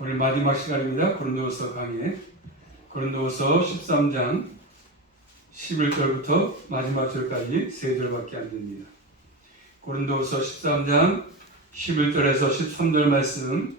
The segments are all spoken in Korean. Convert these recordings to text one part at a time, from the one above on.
오늘 마지막 시간입니다. 고린도후서 강의. 고린도후서 13장 11절부터 마지막 절까지 세 절밖에 안 됩니다. 고린도후서 13장 11절에서 13절 말씀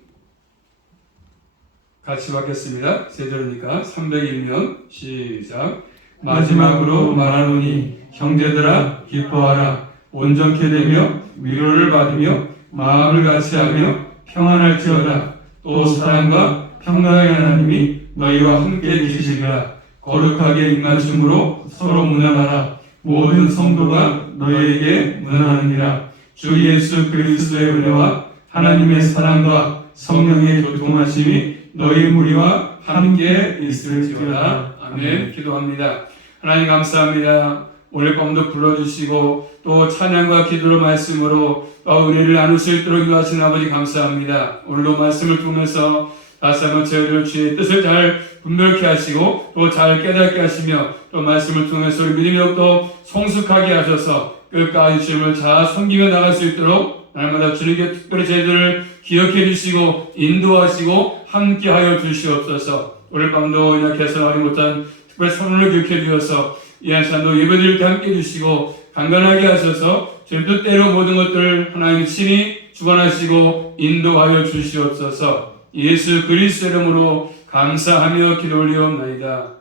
같이 받겠습니다. 세 절이니까 301면 시작. 마지막으로 말하노니 형제들아 기뻐하라. 온전케 되며 위로를 받으며 마음을 같이하며 평안할지어다. 또 사랑과 평강의 하나님이 너희와 함께 계시리라. 거룩하게 입맞춤으로 서로 문안하라. 모든 성도가 너희에게 문안하느니라. 주 예수 그리스도의 은혜와 하나님의 사랑과 성령의 교통하심이 너희 무리와 함께 있을지어다. 아멘. 기도합니다. 하나님 감사합니다. 오늘 밤도 불러주시고 또 찬양과 기도로 말씀으로 또 은혜를 나눌 수 있도록 인도하신 아버지 감사합니다. 오늘도 말씀을 통해서 다시 한번 저희를 주의 뜻을 잘 분별케 하시고 또 잘 깨닫게 하시며 또 말씀을 통해서 우리 믿음이 더욱더 성숙하게 하셔서 끝까지 주님을 잘 섬기며 나갈 수 있도록 날마다 주님께 특별히 저희들을 기억해 주시고 인도하시고 함께하여 주시옵소서. 오늘 밤도 연약해서 나오지 못한 특별 선언을 기억해 주셔서 이 한 시간도 예배드릴 때 함께 해주시고 강건하게 하셔서 주님 뜻대로 모든 것들을 하나님 친히 주관하시고 인도하여 주시옵소서. 예수 그리스도 이름으로 감사하며 기도 올리옵나이다.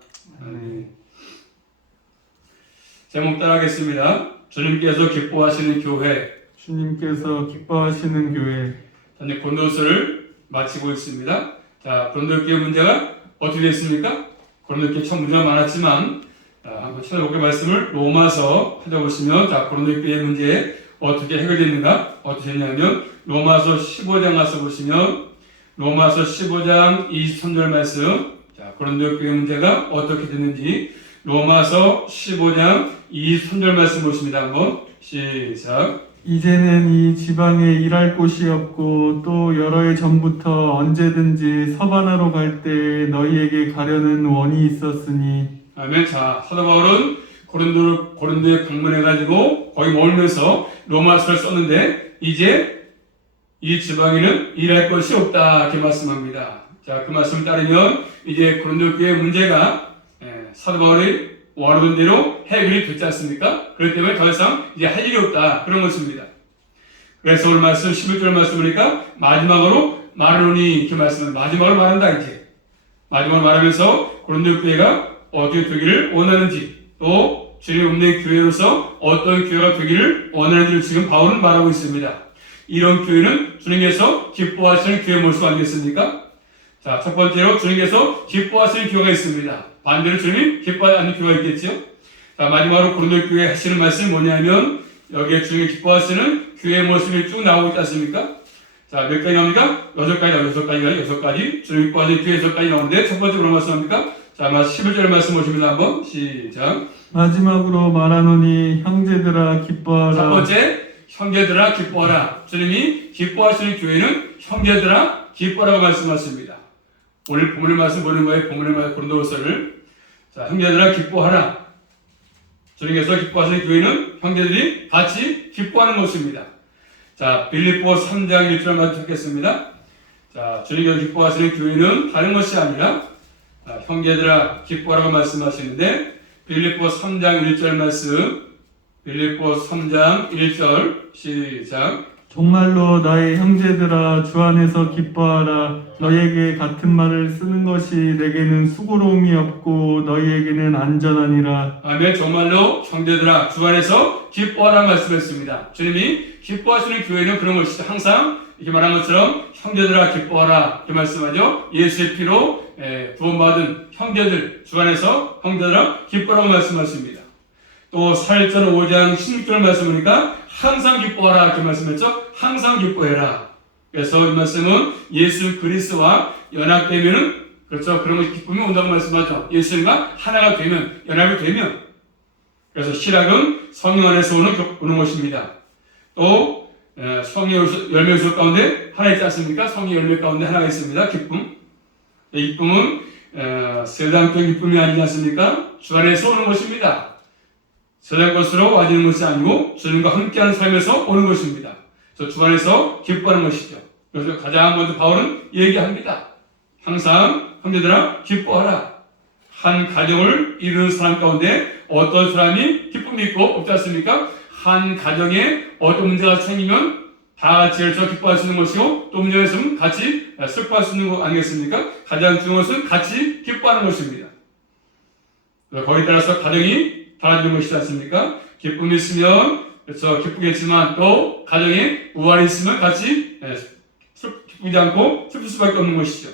아멘. 제목 따라하겠습니다. 주님께서 기뻐하시는 교회. 주님께서 기뻐하시는 교회. 현재 고린도서를 마치고 있습니다. 자, 고린도 교회 문제가 어떻게 됐습니까? 고린도 교회 참 문제가 많았지만 한번 찾아볼게요. 말씀을 로마서 찾아보시면 자 고린도 교회 문제 어떻게 해결됐는가? 어떻게 했냐면 로마서 15장 가서 보시면 로마서 15장 23절 말씀 자 고린도 교회 문제가 어떻게 됐는지 로마서 15장 23절 말씀 보십니다. 한번 시작. 이제는 이 지방에 일할 곳이 없고 또 여러 해 전부터 언제든지 서바나로 갈 때 너희에게 가려는 원이 있었으니 아멘. 자, 사도 바울은 고린도에 방문해가지고 거기 머물면서 로마서를 썼는데 이제 이 지방에는 일할 것이 없다 이렇게 말씀합니다. 자, 그 말씀 따르면 이제 고린도 교회 문제가 사도 바울이 원하던 대로 해결이 됐지 않습니까? 그렇기 때문에 더 이상 이제 할 일이 없다 그런 것입니다. 그래서 오늘 말씀 11절 말씀 보니까 마지막으로 말하노니 이렇게 말씀합니다. 마지막으로 말한다 이제 마지막으로 말하면서 고린도 교회가 어떻게 되기를 원하는지 또 주님 없는 교회로서 어떤 교회가 되기를 원하는지를 지금 바울은 말하고 있습니다. 이런 교회는 주님께서 기뻐하시는 교회 모습 아니겠습니까? 자, 첫 번째로 주님께서 기뻐하시는 교회가 있습니다. 반대로 주님이 기뻐하지 않는 교회가 있겠죠? 자, 마지막으로 고린도 교회 하시는 말씀이 뭐냐면 여기에 주님이 기뻐하시는 교회 모습이 쭉 나오고 있지 않습니까? 자, 몇 가지 나옵니까? 6가지 주님이 기뻐하시는 교회 6가지 나오는데 첫 번째 뭐라고 말씀합니까? 자, 11절 말씀 보십니다. 한번 시작. 마지막으로 말하노니 형제들아 기뻐하라. 첫 번째, 형제들아 기뻐하라. 주님이 기뻐하시는 교회는 형제들아 기뻐하라고 말씀하십니다. 오늘 본문의 말씀 보는 거예요. 본문의 말씀 고린도후서를. 자, 형제들아 기뻐하라. 주님께서 기뻐하시는 교회는 형제들이 같이 기뻐하는 것입니다. 자, 빌립보 3장 1절 말씀 듣겠습니다. 자, 주님께서 기뻐하시는 교회는 다른 것이 아니라 형제들아 기뻐하라고 말씀하시는데 빌립보 3장 1절 말씀 빌립보 3장 1절 시작. 정말로 나의 형제들아 주 안에서 기뻐하라. 너희에게 같은 말을 쓰는 것이 내게는 수고로움이 없고 너희에게는 안전하니라. 아멘. 정말로 형제들아 주 안에서 기뻐하라 말씀했습니다. 주님이 기뻐하시는 교회는 그런 것이죠. 항상 이렇게 말한 것처럼 형제들아 기뻐하라 이렇게 말씀하죠. 예수의 피로 구원받은 형제들 주 안에서 형제들아 기뻐하라고 말씀하십니다. 또 사일전 5장 16절 말씀 보니까 항상 기뻐하라 이렇게 말씀했죠. 항상 기뻐해라. 그래서 이 말씀은 예수 그리스도와 연합되면은 그렇죠. 그런 것이 기쁨이 온다고 말씀하죠. 예수님과 하나가 되면 연합이 되면 그래서 신학은 성령 안에서 오는 것입니다. 또 성의 열매 요소 가운데 하나 있지 않습니까? 성의 열매 가운데 하나가 있습니다. 기쁨. 이 기쁨은 세상적인 기쁨이 아니지 않습니까? 주 안에서 오는 것입니다. 세상 것으로 와지는 것이 아니고 주님과 함께하는 삶에서 오는 것입니다. 주 안에서 기뻐하는 것이죠. 그래서 가장 먼저 바울은 얘기합니다. 항상 형제들아 기뻐하라. 한 가정을 이루는 사람 가운데 어떤 사람이 기쁨이 있고 없지 않습니까? 한 가정에 어떤 문제가 생기면 다 같이 열서 기뻐할 수 있는 것이고 또 문제가 있으면 같이 슬퍼할 수 있는 것 아니겠습니까? 가장 중요한 것은 같이 기뻐하는 것입니다. 거기에 따라서 가정이 달라지는 것이지 않습니까? 기쁨이 있으면 그래서 기쁘겠지만 또 가정에 우환이 있으면 같이 기쁘지 않고 슬플 수밖에 없는 것이죠.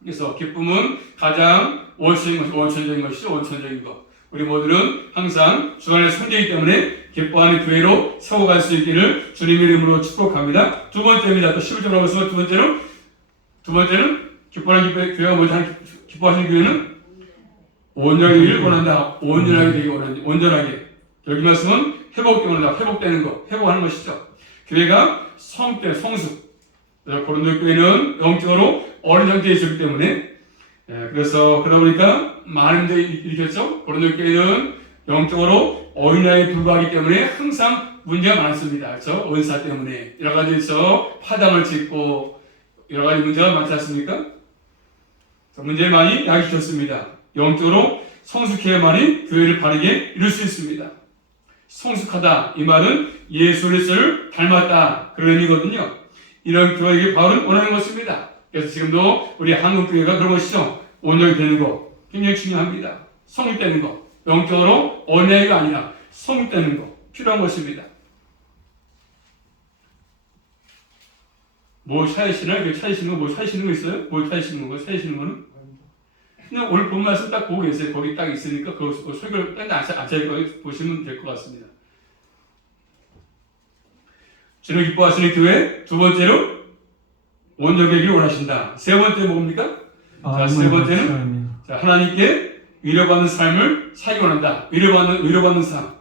그래서 기쁨은 가장 원천적인 것이죠. 원천적인 것. 우리 모두는 항상 주 안에 섬기기 때문에 기뻐하는 교회로 세워갈 수 있기를 주님의 이름으로 축복합니다. 두 번째입니다. 또 11절로 가서 두 번째는 기뻐하는 교회가 뭐지? 기뻐하시는 교회는 온전하기를 원한다. 온전하게 되기 원한다. 온전하게. 여기 말씀은 회복되기 원한다. 회복되는 것. 회복하는 것이죠. 교회가 성숙. 고린도 교회는 영적으로 어린 상태에 있었기 때문에 그래서 그러다 보니까 많은 문제가 일으켰죠. 고린도 교회는 영적으로 어린아이에 불과하기 때문에 항상 문제가 많습니다. 그렇죠? 은사 때문에 여러 가지에서 파장을 짓고 여러 가지 문제가 많지 않습니까? 문제를 많이 야기시켰습니다. 영적으로 성숙해야만이 교회를 바르게 이룰 수 있습니다. 성숙하다 이 말은 예수 그리스도를 닮았다 그런 의미거든요. 이런 교회에게 바울은 원하는 것입니다. 그래서 지금도 우리 한국 교회가 그런 것이죠. 온전히 되는 것 굉장히 중요합니다. 성립되는 것 영적으로 어린아이가 아니라 성립되는 것 필요한 것입니다. 뭐 찾으시나요? 찾으시는 거 찾으시는 거 있어요? 뭘 찾으시는 거고 찾으시는 거는? 그냥 오늘 본 말씀 딱 보고 계세요. 거기 딱 있으니까 그 설교를 딱 앉아있고 보시면 될 것 같습니다. 주님 기뻐하시는 교회 두 번째로 온전하기를 원하신다. 세 번째 뭡니까? 자, 세 번째는 하나님께 위로받는 삶을 살기 원한다. 위로받는 삶.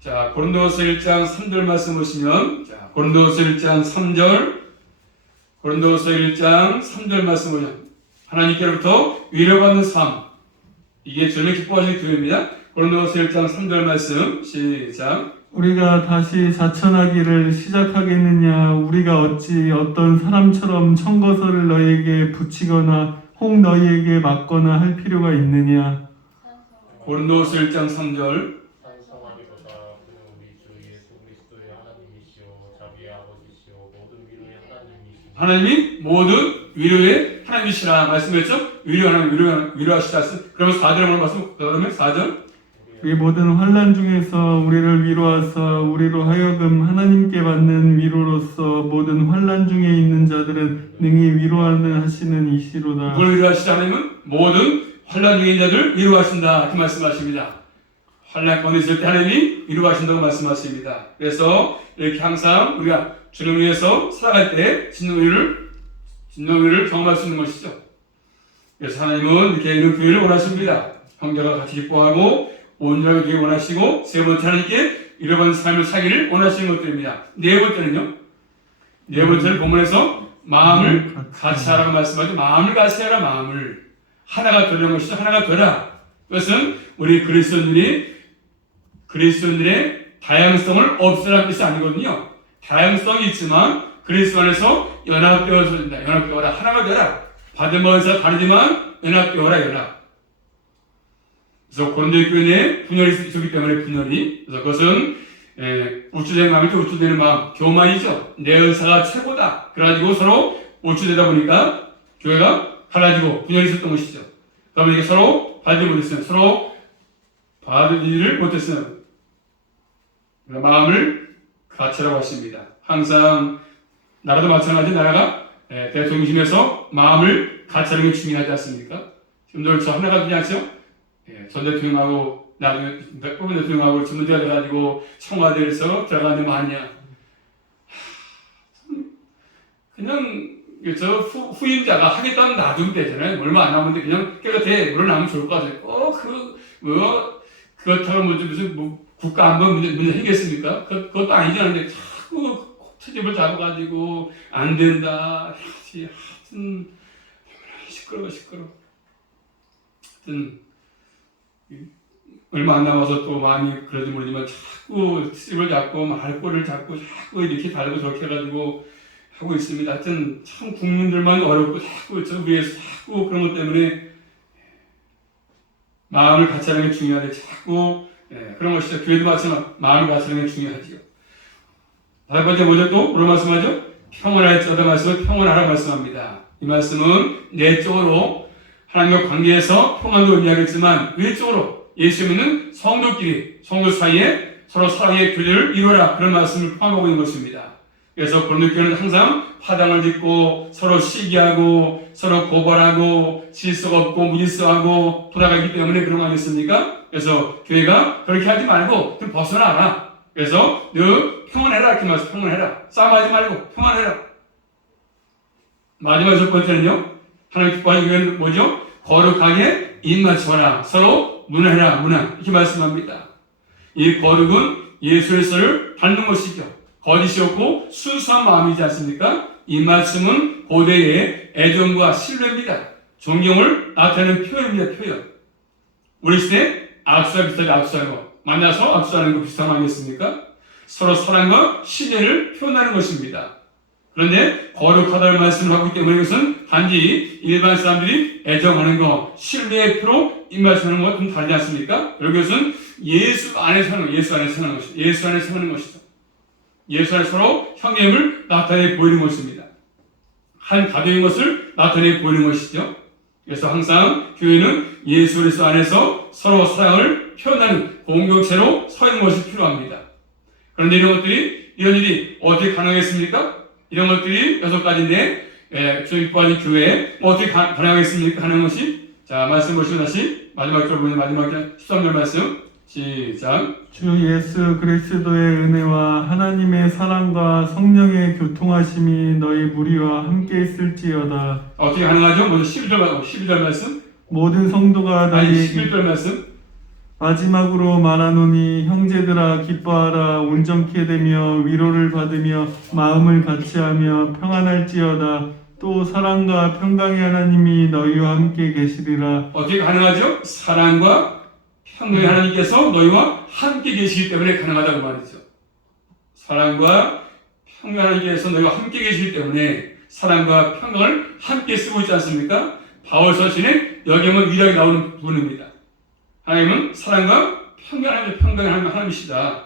자, 고린도서 1장 3절 말씀 보시면 자, 고린도서 1장 3절 말씀 보시면 하나님께로부터 위로받는 삶. 이게 주님이 기뻐하시는 교회입니다. 고린도서 1장 3절 말씀 시작. 우리가 다시 자천하기를 시작하겠느냐? 우리가 어찌 어떤 사람처럼 청거서를 너희에게 붙이거나 혹 너희에게 맞거나 할 필요가 있느냐? 고린도서 1장 3절 찬송하기보다 그는 우리 주 예수 그리스도의 하나님이시오 자비의 아버지시오 모든 위로의 하나님이시오. 하나님이 모든 위로의 하나님이시라 말씀했죠? 위로하시다. 그러면 4절을 말씀 그러면 4절 이 모든 환난 중에서 우리를 위로하사 우리로 하여금 하나님께 받는 위로로서 모든 환난 중에 있는 자들은 능히 위로하는 하시는 이시로다. 뭘 위로하시지 않으면 모든 환난 중에 있는 자들 위로하신다 이렇게 말씀하십니다. 환난 가운데 있을 때 하나님이 위로하신다고 말씀하십니다. 그래서 이렇게 항상 우리가 주님을 위해서 살아갈 때 진정위를 경험할 수 있는 것이죠. 그래서 하나님은 이렇게 이런 교회를 원하십니다. 형제가 같이 기뻐하고 온전하게 되기 원하시고 세 번째 하나님께 위로받는 삶을 살기를 원하시는 것들입니다. 네 번째는요. 네 번째는 본문에서 마음을 같이 하라고 말씀하죠. 마음을 같이 하라. 마음을 하나가 되는 것이죠. 하나가 되라. 그것은 우리 그리스도인들의 다양성을 없애라는 뜻이 아니거든요. 다양성이 있지만 그리스도 안에서 연합되어서 된다. 연합되어라. 하나가 되라. 받은 번사 다르지만 연합되어라. 그래서 고린도 교회에 분열이 있기 때문에 분열이 그래서 그것은 우쭐대는 마음이죠. 우쭐대는 마음 교만이죠. 내 은사가 최고다. 그래가지고 서로 우쭐대다 보니까 교회가 갈라지고 분열이 있었던 것이죠. 그러다 보니까 서로 받지 못했어요. 서로 받을 못했어요. 마음을 같이라고 하십니다. 항상 나라도 마찬가지 나라가 대통령심에서 마음을 같이하는 게 중요하지 않습니까? 지금도 저 하나가 되지 않죠? 전 대통령하고 나중에 뽑은 대통령하고 지금 문제가 돼가지고 청와대에서 들어가는 거 아니야. 그냥 저 후임자가 하겠다는 놔두면 되잖아요. 얼마 안 남았는데 그냥 깨끗해 물러나면 좋을 것 같아요. 그렇다고 무슨 국가 안보 문제 생겼습니까? 그것도 아니지 않은데 자꾸 트집을 잡아가지고 안 된다. 하여튼 시끄러워. 하여튼 얼마 안 남아서 또 마음이 그러지 모르지만 자꾸 트집을 잡고 말꼬리를 잡고 자꾸 이렇게 달고 저렇게 해가지고 하고 있습니다. 하여튼 참 국민들만 어렵고 자꾸 저 위에서 자꾸 그런 것 때문에 마음을 같이 하는 게 중요하대. 자꾸 그런 것이죠. 교회도 마찬가지로 마음을 같이 하는 게 중요하지요. 다섯 번째 뭐죠? 또 뭐로 말씀하죠? 평안할지어다 말씀을 평안하라 말씀합니다. 이 말씀은 내적으로 하나님과 관계에서 평안도 의미하겠지만 외적으로 예수 믿는 성도끼리 성도 사이에 서로 사랑의 교제를 이루어라 그런 말씀을 포함하고 있는 것입니다. 그래서 고린도교회는 항상 파당을 짓고 서로 시기하고 서로 고발하고 질서가 없고 무질서하고 돌아가기 때문에 그런 거 아니겠습니까? 그래서 교회가 그렇게 하지 말고 좀 벗어나라. 그래서 너 평안해라 이렇게 말해서 평안해라. 싸움하지 말고 평안해라. 마지막 첫 번째는요. 하나님 기뻐하는 교회는 뭐죠? 거룩하게 입맞춰라. 서로 문화해라. 문화 이렇게 말씀합니다. 이 거룩은 예수 그리스도를 닮는 것이죠. 거짓이 없고 순수한 마음이지 않습니까? 이 말씀은 고대의 애정과 신뢰입니다. 존경을 나타내는 표현입니다. 표현. 우리 시대 악수와 비슷하게 악수하는 것. 만나서 악수하는 거 비슷한 거 아니겠습니까? 서로 사랑과 신뢰를 표현하는 것입니다. 그런데 거룩하다는 말씀을 하고 있기 때문에 이것은 단지 일반 사람들이 애정하는 것, 신뢰의 표로 입맞추는 것과 좀 다르지 않습니까? 이것은 예수 안에서 하는 것, 예수 안에서 하는 것이죠. 예수 안에서 하는 것이죠. 예수 안에서 서로 형님을 나타내 보이는 것입니다. 한 가족인 것을 나타내 보이는 것이죠. 그래서 항상 교회는 예수 그리스도 안에서 서로 사랑을 표현하는 공동체로 서 있는 것이 필요합니다. 그런데 이런 일이 어떻게 가능하겠습니까? 이런 것들이 6가지인데, 주의 기뻐하는 교회에 어떻게 가능하겠습니까? 하는 것이, 자, 말씀 보시면 다시, 마지막 절 보면 마지막 13절 말씀, 시작. 주 예수 그리스도의 은혜와 하나님의 사랑과 성령의 교통하심이 너희 무리와 함께 있을지어다. 어떻게 가능하죠? 먼저 12절 말씀. 모든 성도가 아니, 너희 11절 말씀. 마지막으로 말하노니 형제들아 기뻐하라 온전케 되며 위로를 받으며 마음을 같이하며 평안할지어다. 또 사랑과 평강의 하나님이 너희와 함께 계시리라. 어떻게 가능하죠? 사랑과 평강의 하나님께서 너희와 함께 계시기 때문에 가능하다고 말이죠. 사랑과 평강의 하나님께서 너희와 함께 계시기 때문에 사랑과 평강을 함께 쓰고 있지 않습니까? 바울 서신에 여기 보면 위력이 나오는 부분입니다. 하나님은 사랑과 평강의 하나님이시다.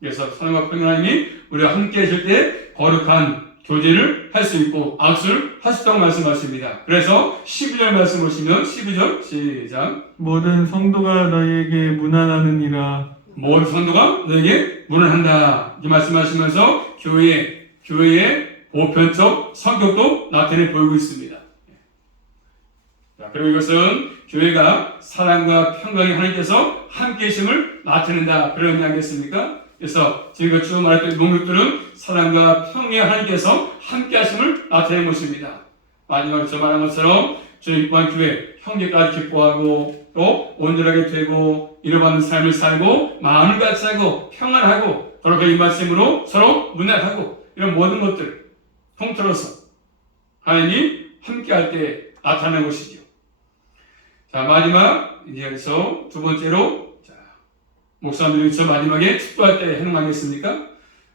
그래서 사랑과 평강의 하나님이 우리와 함께 하실 때 거룩한 교제를 할 수 있고 악수를 할 수 있다고 말씀하십니다. 그래서 12절 말씀 보시면 12절 시작. 모든 성도가 너희에게 문안하느니라. 모든 성도가 너에게 문안한다. 이 말씀하시면서 교회의 보편적 성격도 나타내 보이고 있습니다. 자, 그리고 이것은 교회가 사랑과 평강의 하나님께서 함께 계심을 나타낸다. 그런 의미 아니겠습니까? 그래서 지금까지 쭉 말했던 목록들은 사랑과 평강의 하나님께서 함께 하심을 나타내는 것입니다. 마지막으로 저 말한 것처럼 저희 입구한 교회 형제까지 기뻐하고 또 온전하게 되고 이뤄받는 삶을 살고 마음을 같이 하고 평안하고 그렇게 이 말씀으로 서로 문안하고 이런 모든 것들 통틀어서 하나님이 함께 할 때 나타나는 것이죠. 자, 마지막 이제 여기서 두 번째로 목사님들이 저 마지막에 축도할 때 해는 거 아니겠습니까?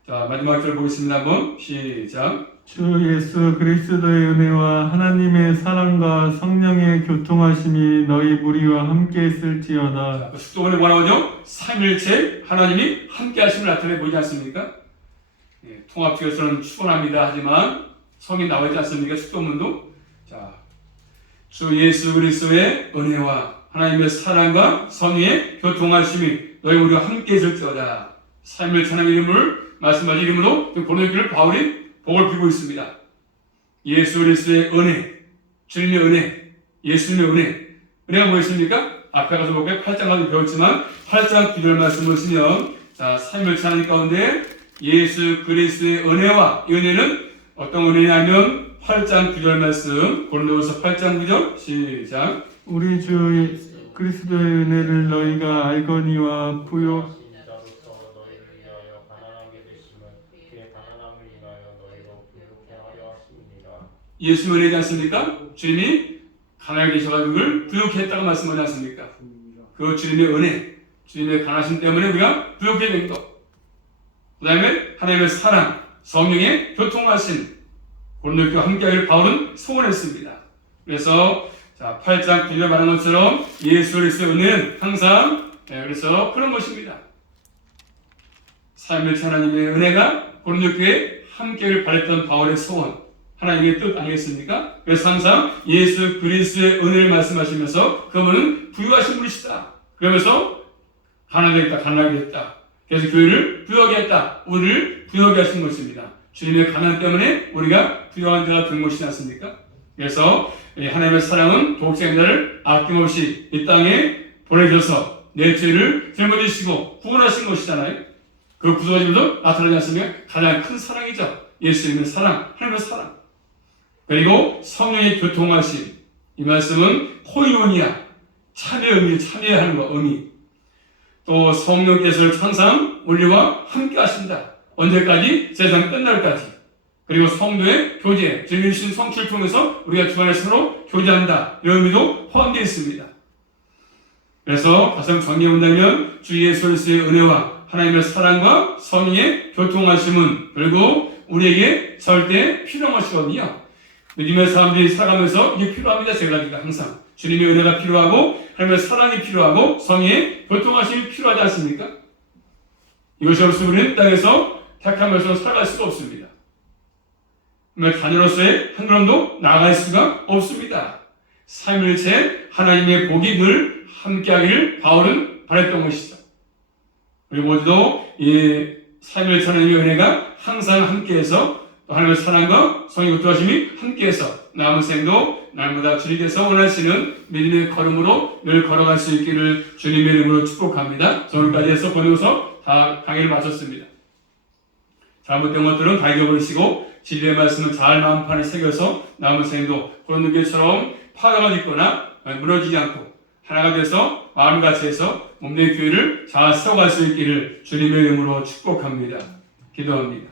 자, 마지막 절 보겠습니다. 한번 시작. 주 예수 그리스도의 은혜와 하나님의 사랑과 성령의 교통하심이 너희 무리와 함께 있을지어다. 자, 그 축도문에 뭐라고 하죠? 삼일체 하나님이 함께 하심을 나타내 보이지 않습니까? 예, 통합교회에서는 축원합니다 하지만 성이 나와 있지 않습니까? 축도문도. 자, 주 예수 그리스도의 은혜와 하나님의 사랑과 성령의 교통하심이 너희 우리와 함께 있을지어다. 삶을 찬양의 이름을 말씀하신 이름으로 고린도교회를 바울이 복을 빌고 있습니다. 예수 그리스도의 은혜, 주님의 은혜, 예수님의 은혜. 은혜가 뭐였습니까? 앞에 가서 보고 8장 가서 배웠지만 8장 9절 말씀 보시면 자, 삶을 찬양 가운데 예수 그리스도의 은혜와 이 은혜는 어떤 은혜냐면 8장 9절 말씀 고린도서 8장 9절 시작. 우리 주 그리스도의 은혜를 너희가 알거니와 부요 자로서 너희를 위하여 가난하게 되심은 그의 가난함을 인하여 너희로 부유케 하려 하심이니라. 예수님의 은혜지 않습니까? 주님이 가난하게 계셔가지고 그걸 부유케 했다고 말씀하지 않습니까? 그 주님의 은혜, 주님의 가난하심 때문에 우리가 부유케 된 것. 그 다음에 하나님의 사랑, 성령의 교통하심, 고린도교와 함께하기를 바울은 소원했습니다. 그래서 자 8장 9절 말한 것처럼 예수 그리스도의 은혜는 항상 그래서 그런 것입니다. 삼위일체 하나님의 은혜가 고린도교에 함께를 바랬던 바울의 소원, 하나님의 뜻 아니겠습니까? 그래서 항상 예수 그리스도의 은혜를 말씀하시면서 그분은 부유하신 분이시다. 그러면서 가난하겠다, 가난하겠다. 그래서 교회를 부유하게 했다. 우리를 부유하게 하신 것입니다. 주님의 가난 때문에 우리가 부유한 자가 된 것이지 않습니까? 그래서 하나님의 사랑은 독생자를 아낌없이 이 땅에 보내셔서 내 죄를 짊어지시고 구원하신 것이잖아요. 그 구속하심도 나타나지 않습니까? 가장 큰 사랑이죠. 예수님의 사랑, 하나님의 사랑. 그리고 성령의 교통하심. 이 말씀은 코이노니아, 참여, 참여하는 거, 의미. 또 성령께서 항상 우리와 함께 하신다. 언제까지? 세상 끝날까지. 그리고 성도의 교제, 주님이신 성취를 통해서 우리가 주 안에 서로 교제한다. 이런 의미도 포함되어 있습니다. 그래서 가장 정리해 본다면 주 예수 그리스도의 은혜와 하나님의 사랑과 성령의 교통하심은 결국 우리에게 절대 필요한 것이거든요. 믿음의 사람들이 살아가면서 이게 필요합니다. 제가 항상 주님의 은혜가 필요하고 하나님의 사랑이 필요하고 성령의 교통하심이 필요하지 않습니까? 이것이 없으면 우리는 땅에서 택하면서 살아갈 수가 없습니다. 자녀로서의 한 걸음도 나아갈 수가 없습니다. 삼위일체 하나님의 복이 늘 함께하기를 바울은 바랬던 것이죠. 우리 모두도 이 삼위일체 하나님의 은혜가 항상 함께해서 또 하나님의 사랑과 성령의 교통하심이 함께해서 남은 생도 날마다 주님께서 원하시는 믿음의 걸음으로 늘 걸어갈 수 있기를 주님의 이름으로 축복합니다. 오늘까지 해서 보내서 다 강의를 마쳤습니다. 잘못된 것들은 다 잊어버리시고 진리의 말씀을 잘 마음판에 새겨서 남은 생도 고린도교처럼 파도가 있거나 무너지지 않고 하나가 돼서 마음같이 해서 몸의 교회를 잘 세워갈 수 있기를 주님의 이름으로 축복합니다. 기도합니다.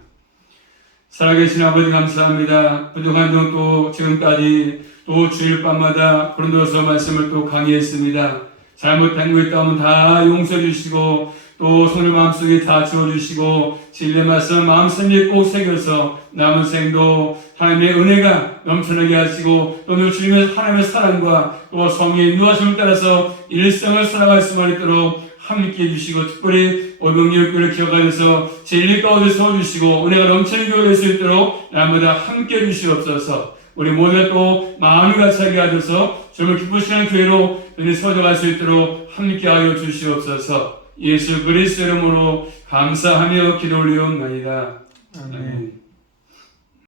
살아계신 아버지 감사합니다. 부족한 동 또 지금까지 또 주일 밤마다 고린도서 말씀을 또 강의했습니다. 잘못된 거 있다면 다 용서해 주시고 또 손을 마음속에 다 지워주시고 진리의 말씀 마음속에 꼭 새겨서 남은 생도 하나님의 은혜가 넘쳐나게 하시고 또 늘 주님의 하나님의 사랑과 또 성령의 인도하심을 따라서 일생을 살아갈 수만 있도록 함께 해주시고 특별히 오병이교회를 기억하셔서 진리 가운데 세워주시고 은혜가 넘치는 교회가 될 수 있도록 날마다 함께 해주시옵소서. 우리 모두가 또 마음을 같이 하게 하셔서 주님을 기쁘시는 교회로 세워져갈 수 있도록 함께하여 주시옵소서. 예수 그리스도 이름으로 감사하며 기도 올리옵나이다. 아멘.